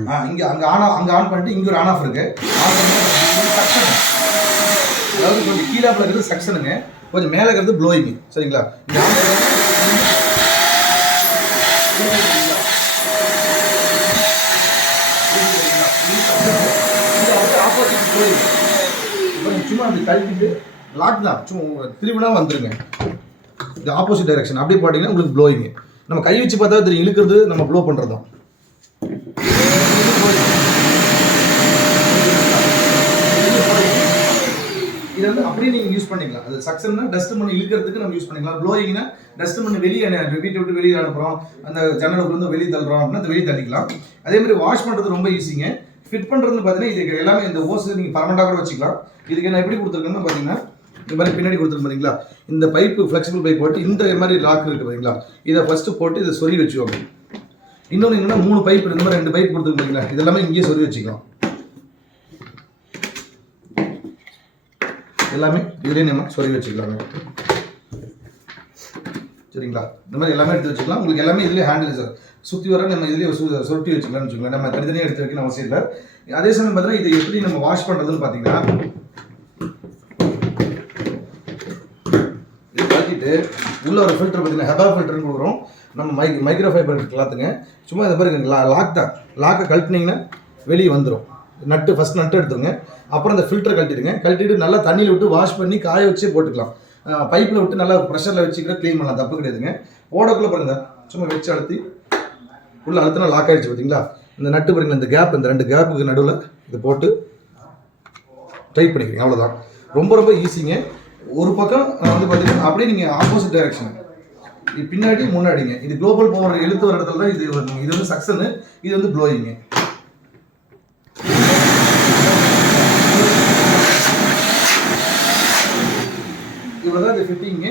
இங்கே அங்கே ஆன் பண்ணிட்டு இங்கே ஒரு ஆன் ஆஃப் இருக்கு. ஆன் பண்ணிட்டு சக்ஷன், அதாவது கொஞ்சம் கீழே இருக்கிறது சக்ஷனுங்க, கொஞ்சம் மேலே இருக்கிறது ப்ளோயிங். சரிங்களா? Opposite blowing. இப்போ சும்மா அப்படி கழட்டிட்டு லாக் தான், சும்மா திருவிழா வந்துருங்க. இது ஆப்போசிட் டைரக்ஷன் அப்படியே போட்டிங்கன்னா உங்களுக்கு ப்ளோயிங். நம்ம கை வச்சு பார்த்தா தெரியும், இழுக்கிறது நம்ம ப்ளோ பண்ணுறதும். இதை வந்து அப்படியே நீங்கள் யூஸ் பண்ணிக்கலாம். அது சக்ஷன்னா டஸ்ட் மண் இழுக்கிறதுக்கு நம்ம யூஸ் பண்ணிக்கலாம். ப்ளோயிங்னா டஸ்ட் மண் வெளியே வீட்டை விட்டு வெளியே அனுப்புகிறோம், அந்த ஜன்னலுக்குள்ள வெளியே தள்ளுறோம் அப்படின்னா அது வெளியே தள்ளிக்கலாம். அதே மாதிரி வாஷ் பண்ணுறது ரொம்ப ஈஸிங்க. ஃபிட் பண்ணுறதுன்னு பார்த்தீங்கன்னா இதுக்கு எல்லாமே இந்த ஓஸ் நீங்கள் பர்மனெண்ட்டாக கூட வச்சுக்கலாம். இதுக்கு என்ன எப்படி கொடுத்துருக்கேன்னு பார்த்தீங்கன்னா இந்த மாதிரி பின்னாடி கொடுத்துருக்கு பார்த்தீங்களா, இந்த பைப்பு ஃப்ளெக்சிபிள் பைப் போட்டு இந்த மாதிரி லாக் இருக்குது பார்த்தீங்களா, இதை ஃபஸ்ட்டு போட்டு இதை சொறி வச்சுக்கோங்க. இன்னொன்று என்னன்னா 3 பைப் இந்த மாதிரி 2 பைப் கொடுத்துருக்கு பார்த்தீங்களா, இதெல்லாமே இங்கேயே சொறி வச்சுக்கலாம். எல்லாமே இதுலேயே நம்ம சொறி வச்சுக்கலாங்க. சரிங்களா? இந்த மாதிரி எல்லாமே எடுத்து வச்சுக்கலாம். உங்களுக்கு எல்லாமே இதுலேயே ஹேண்டில் சார் சுற்றி வர நம்ம இதுலேயே சொருட்டி வச்சுக்கலாம்னு வச்சுக்கலாம். நம்ம தனித்தனியாக எடுத்து வைக்கணும் அவசியம் இல்லை. அதே சமயம் பார்த்தீங்கன்னா இதை எப்படி நம்ம வாஷ் பண்ணுறதுன்னு பார்த்தீங்கன்னா, இது கழட்டிட்டு உள்ள ஒரு ஃபில்டர் பார்த்தீங்கன்னா ஹெபா ஃபில்டர்னு கொடுக்குறோம். நம்ம மைக்ரோ ஃபைபர் கிளாத்துங்க. சும்மா இது மாதிரி லாக் தான், லாக்கை கழட்டினீங்கன்னா வெளியே வந்துடும். நட்டு ஃபஸ்ட் நட்டு எடுத்துருங்க, அப்புறம் அந்த ஃபில்டரை கழட்டிடுங்க. கழட்டிட்டு நல்லா தண்ணியில் விட்டு வாஷ் பண்ணி காய வச்சே போட்டுக்கலாம். பைப்பில் விட்டு நல்லா ப்ரெஷரில் வச்சுக்கிற க்ளீன் பண்ணலாம், தப்பு கிடையாதுங்க. ஓடக்குள்ளே பாருங்க, சும்மா வச்சு அழுத்தி உள்ளே அழுத்தினா லாக் ஆகிடுச்சு பார்த்தீங்களா. இந்த நட்டு பாருங்க, இந்த கேப், இந்த 2 கேப்புக்கு நடுவில் இது போட்டு டைட் பண்ணிக்கிறீங்க, அவ்வளோதான். ரொம்ப ரொம்ப ஈஸிங்க. ஒரு பக்கம் வந்து பார்த்தீங்கன்னா அப்படியே நீங்கள் ஆப்போசிட் டைரக்ஷன், இது பின்னாடி முன்னாடிங்க. இது குளோபல் பவர் இழுத்து வர இடத்துல தான் இது வருங்க. இது வந்து சக்ஷனு, இது வந்து ப்ளோயிங்க. இவ்வளோதான் இது ஃபிட்டிங்க.